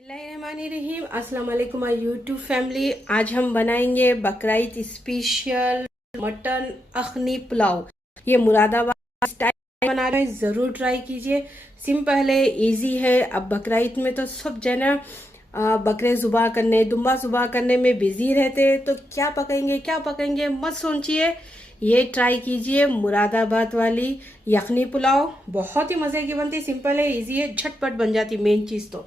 बिस्मिल्लाहिर्रहमानिर्रहीम। अस्सलाम वालेकुम माय यूट्यूब फैमिली। आज हम बनाएंगे बकरीद स्पेशल मटन अखनी पुलाव। ये मुरादाबाद स्टाइल बना रहे हैं, ज़रूर ट्राई कीजिए। सिंपल है, इजी है। अब बकरीद में तो सब जना बकरे ज़ुबा करने, दुम्बा ज़ुबा करने में बिजी रहते हैं, तो क्या पकाएंगे मत सोचिए, ये ट्राई कीजिए। मुरादाबाद वाली यखनी पुलाव बहुत ही मज़े की बनती, सिंपल है, इजी है, झटपट बन जाती। मेन चीज़ तो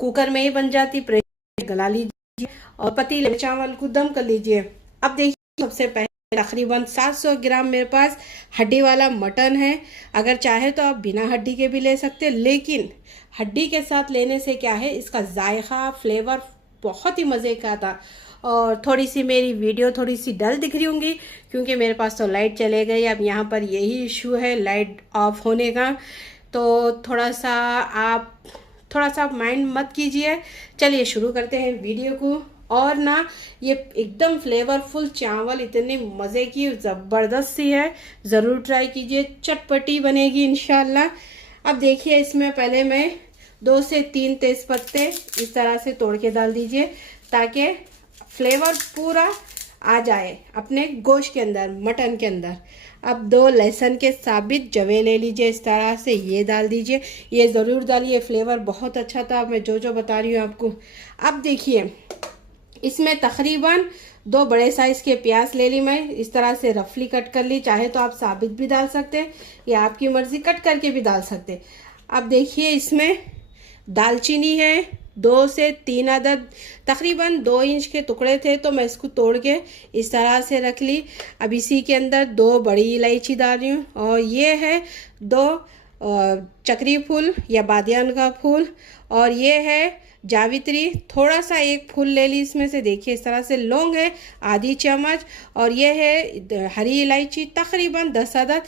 कुकर में ही बन जाती। प्रेशर गला लीजिए और पतीले में चावल को दम कर लीजिए। अब देखिए, सबसे पहले तकरीबन 700 ग्राम मेरे पास हड्डी वाला मटन है। अगर चाहे तो आप बिना हड्डी के भी ले सकते, लेकिन हड्डी के साथ लेने से क्या है, इसका जायका फ्लेवर बहुत ही मज़े का था। और थोड़ी सी मेरी वीडियो थोड़ी सी डल दिख रही होंगी क्योंकि मेरे पास तो लाइट चले गई। अब यहाँ पर यही इशू है लाइट ऑफ होने का, तो थोड़ा सा माइंड मत कीजिए। चलिए शुरू करते हैं वीडियो को। और ना, ये एकदम फ्लेवरफुल चावल इतने मज़े की ज़बरदस्त सी है, ज़रूर ट्राई कीजिए, चटपटी बनेगी इंशाल्लाह। अब देखिए, इसमें पहले मैं 2 से 3 तेज़ पत्ते इस तरह से तोड़ के डाल दीजिए ताकि फ्लेवर पूरा आ जाए अपने गोश्त के अंदर, मटन के अंदर। अब 2 लहसुन के साबित जवे ले लीजिए, इस तरह से ये डाल दीजिए। ये ज़रूर डालिए, फ्लेवर बहुत अच्छा था। मैं जो जो बता रही हूँ आपको। अब देखिए, इसमें तकरीबन 2 बड़े साइज़ के प्याज ले ली मैं, इस तरह से रफली कट कर ली। चाहे तो आप साबित भी डाल सकते या आपकी मर्ज़ी कट करके भी डाल सकते। अब देखिए, इसमें दालचीनी है 2 से 3 अदद, तकरीबन 2 इंच के टुकड़े थे, तो मैं इसको तोड़ के इस तरह से रख ली। अब इसी के अंदर 2 बड़ी इलायची डाल रही हूँ, और ये है 2 चक्री फूल या बादियान का फूल, और ये है जावित्री, थोड़ा सा एक फूल ले ली इसमें से। देखिए, इस तरह से लौंग है आधी चम्मच, और ये है हरी इलायची तकरीबन 10 अदद।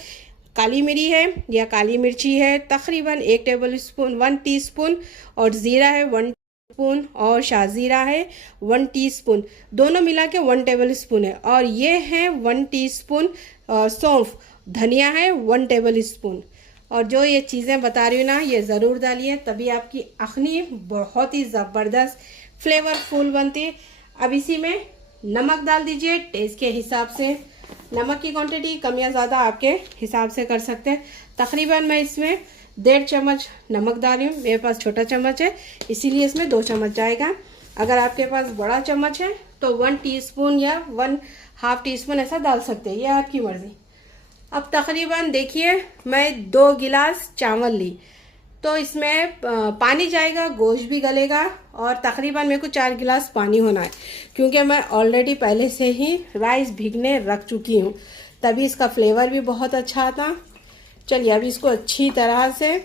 काली मिरी है या काली मिर्ची है तकरीबन 1 टेबल स्पून 1 टीस्पून, और ज़ीरा है 1 टीस्पून, और शाज़ीरा है 1 टीस्पून, दोनों मिला के 1 टेबल स्पून है। और ये है 1 टीस्पून सौंफ। धनिया है 1 टेबल स्पून। और जो ये चीज़ें बता रही हूँ ना, ये ज़रूर डालिए, तभी आपकी अखनी बहुत ही ज़बरदस्त फ्लेवरफुल बनती है। अब इसी में नमक डाल दीजिए टेस्ट के हिसाब से। नमक की क्वांटिटी कम या ज़्यादा आपके हिसाब से कर सकते हैं। तकरीबन मैं इसमें 1.5 चम्मच नमक डाल रही हूँ। मेरे पास छोटा चम्मच है, इसीलिए इसमें 2 चम्मच जाएगा। अगर आपके पास बड़ा चम्मच है तो 1 टीस्पून या 1/2 टीस्पून ऐसा डाल सकते हैं, यह आपकी मर्ज़ी। अब तकरीबन देखिए, मैं 2 गिलास चावल ली, तो इसमें पानी जाएगा, गोश्त भी गलेगा, और तकरीबन मेरे को 4 गिलास पानी होना है क्योंकि मैं ऑलरेडी पहले से ही राइस भिगने रख चुकी हूँ, तभी इसका फ्लेवर भी बहुत अच्छा आता। चलिए, अब इसको अच्छी तरह से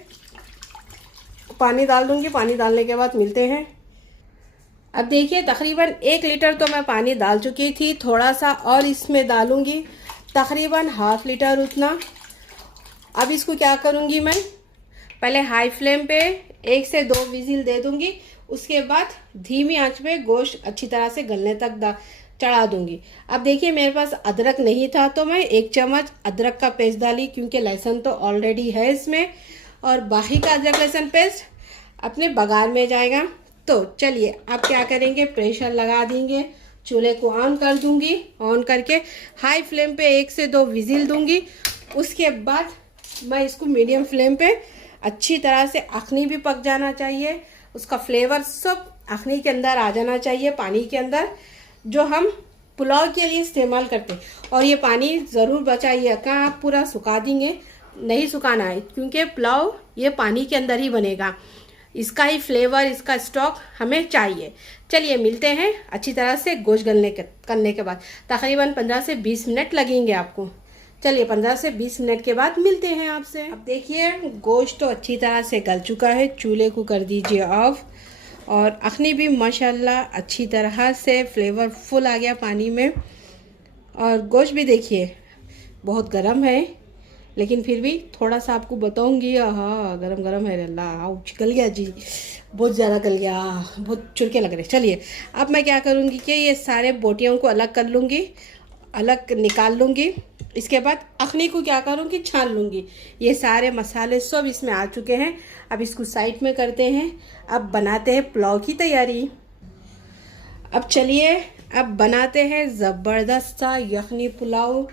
पानी डाल दूँगी। पानी डालने के बाद मिलते हैं। अब देखिए, तकरीबन 1 लीटर तो मैं पानी डाल चुकी थी, थोड़ा सा और इसमें डालूँगी, तकरीबन ½ लीटर उतना। अब इसको क्या करूँगी, मैं पहले हाई फ्लेम पे 1 से 2 विजिल दे दूंगी, उसके बाद धीमी आंच पे गोश्त अच्छी तरह से गलने तक चढ़ा दूंगी। अब देखिए, मेरे पास अदरक नहीं था, तो मैं 1 चम्मच अदरक का पेस्ट डाली क्योंकि लहसुन तो ऑलरेडी है इसमें, और बाकी का अदरक लहसुन पेस्ट अपने बघार में जाएगा। तो चलिए, अब क्या करेंगे, प्रेशर लगा देंगे, चूल्हे को ऑन कर दूंगी। ऑन करके हाई फ्लेम पे 1 से 2 विजिल दूंगी। उसके बाद मैं इसको मीडियम फ्लेम पे अच्छी तरह से, अखनी भी पक जाना चाहिए, उसका फ्लेवर सब अखनी के अंदर आ जाना चाहिए, पानी के अंदर जो हम पुलाव के लिए इस्तेमाल करते हैं। और ये पानी ज़रूर बचाइए, कहाँ आप पूरा सुखा देंगे, नहीं सुखाना है, क्योंकि पुलाव ये पानी के अंदर ही बनेगा। इसका ही फ्लेवर, इसका स्टॉक हमें चाहिए। चलिए, मिलते हैं अच्छी तरह से गोश्त करने के बाद। तकरीबन 15 से 20 मिनट लगेंगे आपको। चलिए, 15 से 20 मिनट के बाद मिलते हैं आपसे। अब देखिए, गोश्त तो अच्छी तरह से गल चुका है, चूल्हे को कर दीजिए ऑफ, और अखनी भी माशाल्लाह अच्छी तरह से फ्लेवरफुल आ गया पानी में। और गोश्त भी देखिए बहुत गर्म है, लेकिन फिर भी थोड़ा सा आपको बताऊंगी। हाँ, गरम गरम है। अल्लाह, गल गया जी, बहुत ज़्यादा गल गया, बहुत चुरके लग रहे। चलिए, अब मैं क्या करूँगी कि ये सारे बोटियों को अलग कर लूँगी, अलग निकाल लूँगी। इसके बाद अखनी को क्या करूँगी, छान लूँगी। ये सारे मसाले सब इसमें आ चुके हैं। अब इसको साइड में करते हैं। अब बनाते हैं पुलाव की तैयारी। अब चलिए अब बनाते हैं ज़बरदस्त सा यखनी पुलाव।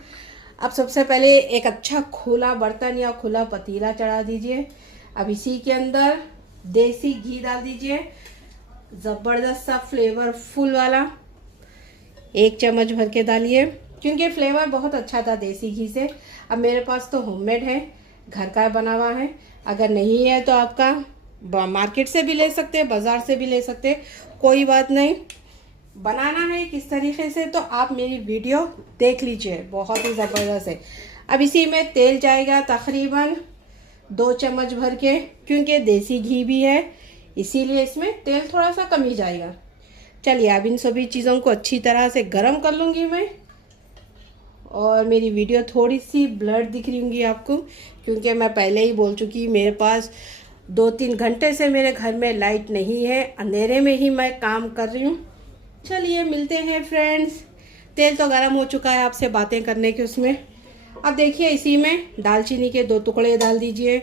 अब सबसे पहले एक अच्छा खुला बर्तन या खुला पतीला चढ़ा दीजिए। अब इसी के अंदर देसी घी डाल दीजिए, ज़बरदस्त सा फ्लेवरफुल वाला। 1 चम्मच भर के डालिए, क्योंकि फ्लेवर बहुत अच्छा था देसी घी से। अब मेरे पास तो होममेड है, घर का बना हुआ है। अगर नहीं है तो आपका मार्केट से भी ले सकते हैं, बाज़ार से भी ले सकते हैं, कोई बात नहीं। बनाना है किस तरीके से तो आप मेरी वीडियो देख लीजिए, बहुत ही ज़बरदस्त है। अब इसी में तेल जाएगा तकरीबन 2 चम्मच भर के, क्योंकि देसी घी भी है इसीलिए इसमें तेल थोड़ा सा कम ही जाएगा। चलिए अब इन सभी चीज़ों को अच्छी तरह से गरम कर लूँगी मैं। और मेरी वीडियो थोड़ी सी ब्लर दिख रही होंगी आपको, क्योंकि मैं पहले ही बोल चुकी, मेरे पास 2-3 घंटे से मेरे घर में लाइट नहीं है, अंधेरे में ही मैं काम कर रही हूँ। चलिए मिलते हैं फ्रेंड्स। तेल तो गर्म हो चुका है आपसे बातें करने के उसमें। अब देखिए इसी में दालचीनी के 2 टुकड़े डाल दीजिए,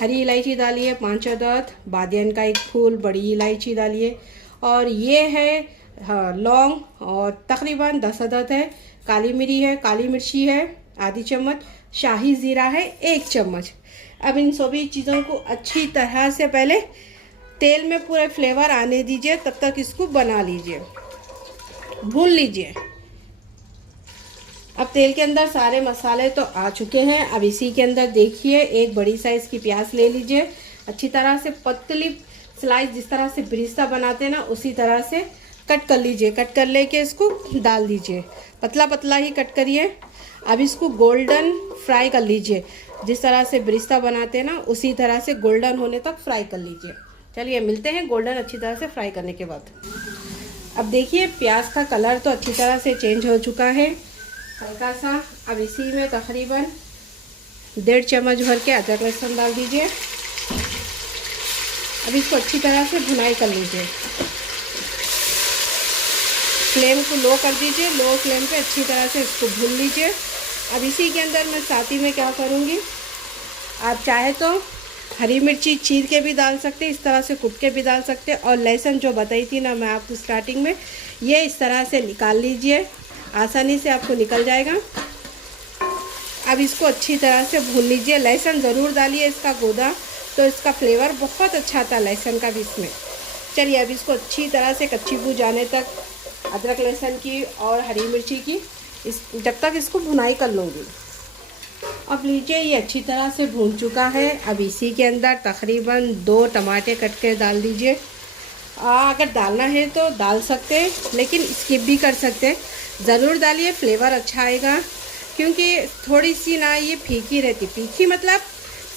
हरी इलायची डालिए 5 अदद, बादियन का 1 फूल, बड़ी इलायची डालिए, और ये है लौंग और तकरीबन 10 अदद है, काली मिरी है, काली मिर्ची है आधी चम्मच, शाही ज़ीरा है 1 चम्मच। अब इन सभी चीज़ों को अच्छी तरह से पहले तेल में पूरे फ्लेवर आने दीजिए, तब तक इसको बना लीजिए, भून लीजिए। अब तेल के अंदर सारे मसाले तो आ चुके हैं। अब इसी के अंदर देखिए 1 बड़ी साइज़ की प्याज ले लीजिए, अच्छी तरह से पतली स्लाइस, जिस तरह से ब्रिस्ता बनाते हैं ना उसी तरह से कट कर लीजिए। कट कर लेके इसको डाल दीजिए, पतला पतला ही कट करिए। अब इसको गोल्डन फ्राई कर लीजिए, जिस तरह से ब्रिस्ता बनाते हैं ना उसी तरह से गोल्डन होने तक फ्राई कर लीजिए। चलिए मिलते हैं गोल्डन अच्छी तरह से फ्राई करने के बाद। अब देखिए प्याज का कलर तो अच्छी तरह से चेंज हो चुका है हल्का सा। अब इसी में तकरीबन 1.5 चम्मच भर के अदरक लहसुन डाल दीजिए। अब इसको अच्छी तरह से भुनाई कर लीजिए। फ्लेम को लो कर दीजिए, लो फ्लेम पे अच्छी तरह से इसको भून लीजिए। अब इसी के अंदर मैं साथ ही में क्या करूँगी, आप चाहे तो हरी मिर्ची चीर के भी डाल सकते, इस तरह से कुट के भी डाल सकते, और लहसुन जो बताई थी ना मैं आपको स्टार्टिंग में, ये इस तरह से निकाल लीजिए, आसानी से आपको निकल जाएगा। अब इसको अच्छी तरह से भून लीजिए। लहसुन ज़रूर डालिए, इसका गूदा तो इसका फ्लेवर बहुत अच्छा आता है लहसुन का भी इसमें। चलिए अब इसको अच्छी तरह से कच्ची बू जाने तक अदरक लहसुन की और हरी मिर्ची की जब तक इसको भुनाई कर लूँगी। अब लीजिए ये अच्छी तरह से भून चुका है। अब इसी के अंदर तकरीबन 2 टमाटर कट के डाल दीजिए। अगर डालना है तो डाल सकते हैं, लेकिन स्किप भी कर सकते हैं। ज़रूर डालिए, फ्लेवर अच्छा आएगा, क्योंकि थोड़ी सी ना ये फीकी रहती, फीकी मतलब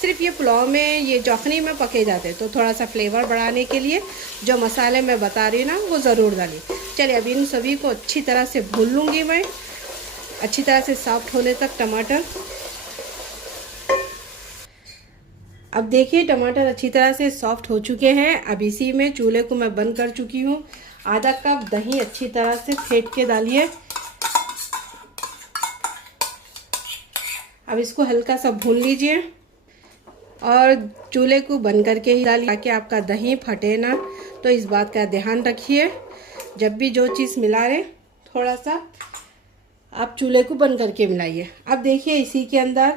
सिर्फ ये पुलाव में, ये यखनी में पके जाते हैं, तो थोड़ा सा फ्लेवर बढ़ाने के लिए जो मसाले मैं बता रही हूँ ना वो ज़रूर डालिए। चलिए अब इन सभी को अच्छी तरह से भून लूँगी मैं, अच्छी तरह से सॉफ्ट होने तक टमाटर। अब देखिए टमाटर अच्छी तरह से सॉफ्ट हो चुके हैं। अब इसी में चूल्हे को मैं बंद कर चुकी हूँ। आधा कप दही अच्छी तरह से फेंट के डालिए। अब इसको हल्का सा भून लीजिए और चूल्हे को बंद करके ही डालिए, ताकि आपका दही फटे ना। तो इस बात का ध्यान रखिए, जब भी जो चीज़ मिला रहे थोड़ा सा आप चूल्हे को बंद करके मिलाइए। अब देखिए इसी के अंदर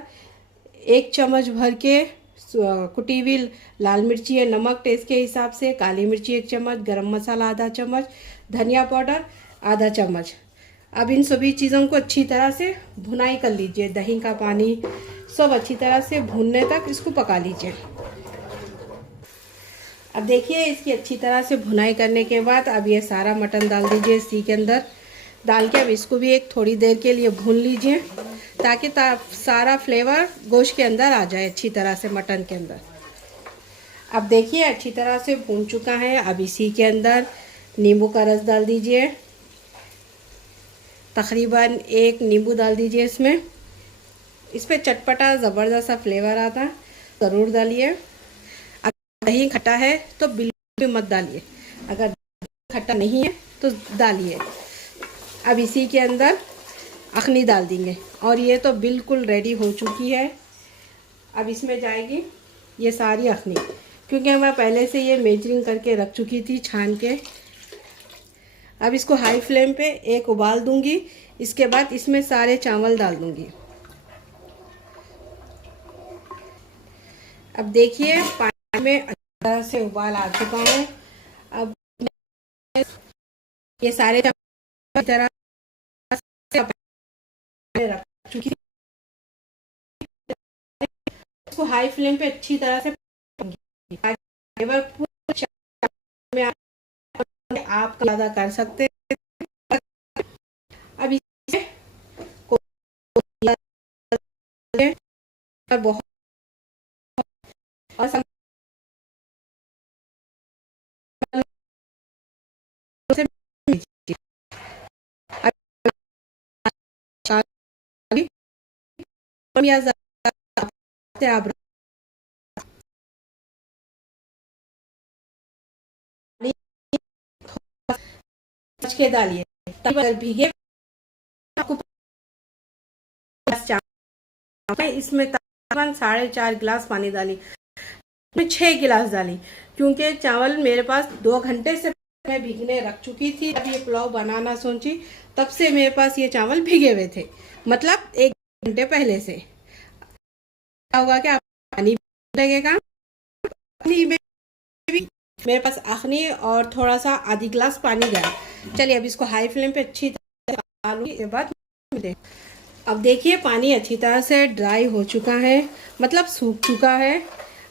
1 चम्मच भर के कुटी हुई लाल मिर्ची है, नमक टेस्ट के हिसाब से, काली मिर्ची 1 चम्मच, गरम मसाला आधा चम्मच, धनिया पाउडर आधा चम्मच। अब इन सभी चीज़ों को अच्छी तरह से भुनाई कर लीजिए। दही का पानी सब अच्छी तरह से भूनने तक इसको पका लीजिए। अब देखिए इसकी अच्छी तरह से भुनाई करने के बाद अब ये सारा मटन डाल दीजिए इसी के अंदर। डाल के अब इसको भी एक थोड़ी देर के लिए भून लीजिए, ताकि सारा फ्लेवर गोश्त के अंदर आ जाए अच्छी तरह से मटन के अंदर। अब देखिए अच्छी तरह से भून चुका है। अब इसी के अंदर नींबू का रस डाल दीजिए, तकरीबन 1 नींबू डाल दीजिए इसमें। इस पर चटपटा ज़बरदस्त सा फ्लेवर आता है, ज़रूर डालिए। अगर दही खट्टा है तो बिल्कुल भी मत डालिए, अगर खट्टा नहीं है तो डालिए। अब इसी के अंदर अखनी डाल देंगे। और ये तो बिल्कुल रेडी हो चुकी है। अब इसमें जाएगी ये सारी अखनी, क्योंकि मैं पहले से ये मेजरिंग करके रख चुकी थी छान के। अब इसको हाई फ्लेम पे एक उबाल दूंगी। इसके बाद इसमें सारे चावल डाल दूंगी। अब देखिए पानी में अच्छी तरह से उबाल आ चुका है। अब ये सारे चावल तरह से रख चुकी, इसको हाई फ्लेम पे अच्छी तरह से में आप ज़्यादा कर सकते हैं। अब इसे बहुत और आप के डालिए, अगर भीगे आपको इसमें तकरीबन 4.5 गिलास पानी डाली, मैं 6 गिलास डाली, क्योंकि चावल मेरे पास 2 घंटे से मैं भीगने रख चुकी थी। अब ये पुलाव बनाना सोची तब से मेरे पास ये चावल भीगे हुए थे, मतलब 1 घंटे पहले से। क्या होगा कि आप पानी लगेगा, पानी में भी मेरे पास अखनी और थोड़ा सा आधी गिलास पानी गया। चलिए अब इसको हाई फ्लेम पे अच्छी तरह से डालूंगी। के बाद अब देखिए पानी अच्छी तरह से ड्राई हो चुका है, मतलब सूख चुका है।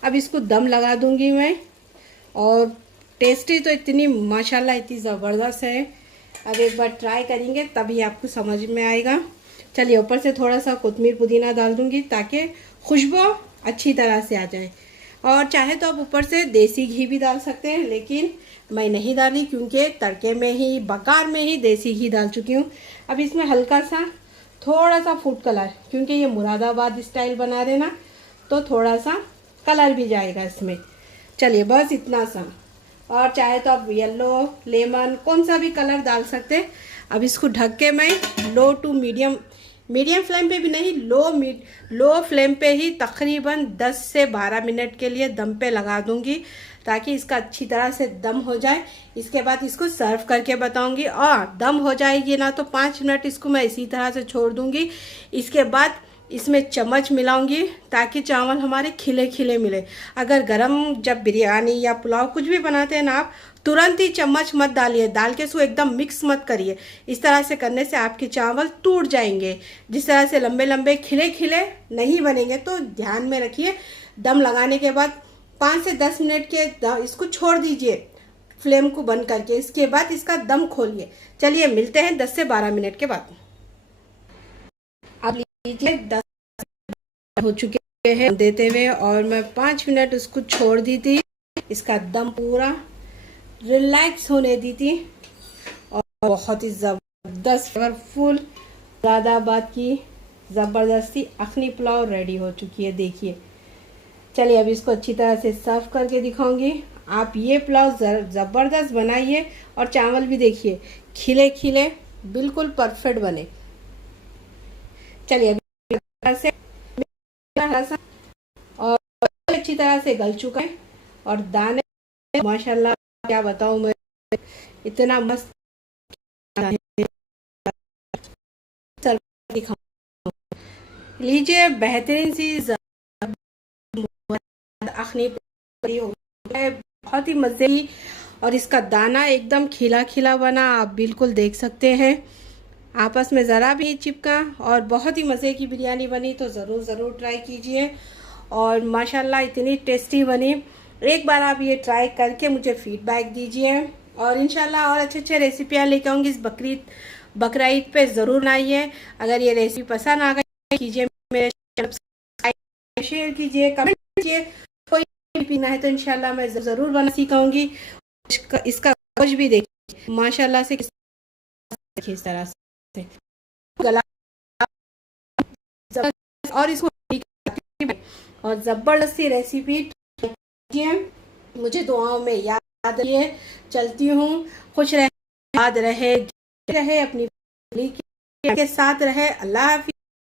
अब इसको दम लगा दूंगी मैं। और टेस्टी तो इतनी माशाल्लाह इतनी ज़बरदस्त है। अब एक बार ट्राई करेंगे तभी आपको समझ में आएगा। चलिए ऊपर से थोड़ा सा कोतमीर पुदीना डाल दूंगी ताकि खुशबू अच्छी तरह से आ जाए। और चाहे तो आप ऊपर से देसी घी भी डाल सकते हैं, लेकिन मैं नहीं डाली क्योंकि तड़के में ही बघार में ही देसी घी डाल चुकी हूँ। अब इसमें हल्का सा थोड़ा सा फूड कलर, क्योंकि ये मुरादाबाद स्टाइल बना देना तो थोड़ा सा कलर भी जाएगा इसमें। चलिए बस इतना सा। और चाहे तो आप येलो लेमन कौन सा भी कलर डाल सकते हैं। अब इसको ढक के मैं लो टू मीडियम फ्लेम पे भी नहीं, लो फ्लेम पे ही तकरीबन 10 से 12 मिनट के लिए दम पे लगा दूंगी, ताकि इसका अच्छी तरह से दम हो जाए। इसके बाद इसको सर्व करके बताऊंगी। और दम हो जाएगी ना तो 5 मिनट इसको मैं इसी तरह से छोड़ दूंगी। इसके बाद इसमें चम्मच मिलाऊंगी ताकि चावल हमारे खिले खिले मिले। अगर गरम जब बिरयानी या पुलाव कुछ भी बनाते हैं ना आप, तुरंत ही चम्मच मत डालिए, डाल के इसको एकदम मिक्स मत करिए। इस तरह से करने से आपके चावल टूट जाएंगे। जिस तरह से लंबे लंबे खिले खिले नहीं बनेंगे, तो ध्यान में रखिए। दम लगाने के बाद 5 से 10 मिनट के इसको छोड़ दीजिए फ्लेम को बंद करके। इसके बाद इसका दम खोलिए। चलिए मिलते हैं 10 से 12 मिनट के बाद। अब लीजिए 10 हो चुके हैं देते हुए, और मैं 5 मिनट उसको छोड़ दी थी। इसका दम पूरा रिलैक्स होने दी थी और बहुत ही ज़बरदस्त फ्लेवरफुल मुरादाबाद की ज़बरदस्ती अखनी पुलाव रेडी हो चुकी है। देखिए चलिए अब इसको अच्छी तरह से सर्व करके दिखाऊंगी। आप ये पुलाव ज़बरदस्त बनाइए। और चावल भी देखिए खिले खिले बिल्कुल परफेक्ट बने। चलिए अभी और अच्छी तरह से गल चुका है। और दाने माशाल्लाह क्या बताऊं मैं, इतना मस्त लीजिए बेहतरीन सी अखनी बहुत ही मज़े की। और इसका दाना एकदम खिला खिला बना, आप बिल्कुल देख सकते हैं, आपस में ज़रा भी चिपका। और बहुत ही मज़े की बिरयानी बनी, तो ज़रूर ट्राई कीजिए। और माशाल्लाह इतनी टेस्टी बनी। एक बार आप ये ट्राई करके मुझे फीडबैक दीजिए। और इंशाल्लाह और अच्छे रेसिपियाँ लेके आऊँगी इस बकरा ईद पे ज़रूर बनाइए। अगर ये रेसिपी पसंद आ गई कीजिए, मेरे चैनल शेयर कीजिए, कमेंट कीजिए। कोई पीना है तो इंशाल्लाह मैं ज़रूर बना सिखाऊंगी। इसका गोश्त भी देखिए माशाल्लाह से देखिए इस तरह से गला, और इसको और ज़बरदस्ती रेसिपी मुझे दुआओं में याद रखिए। चलती हूँ, खुश रहे, याद रहे अपनी के साथ रहे। अल्लाह हाफिज।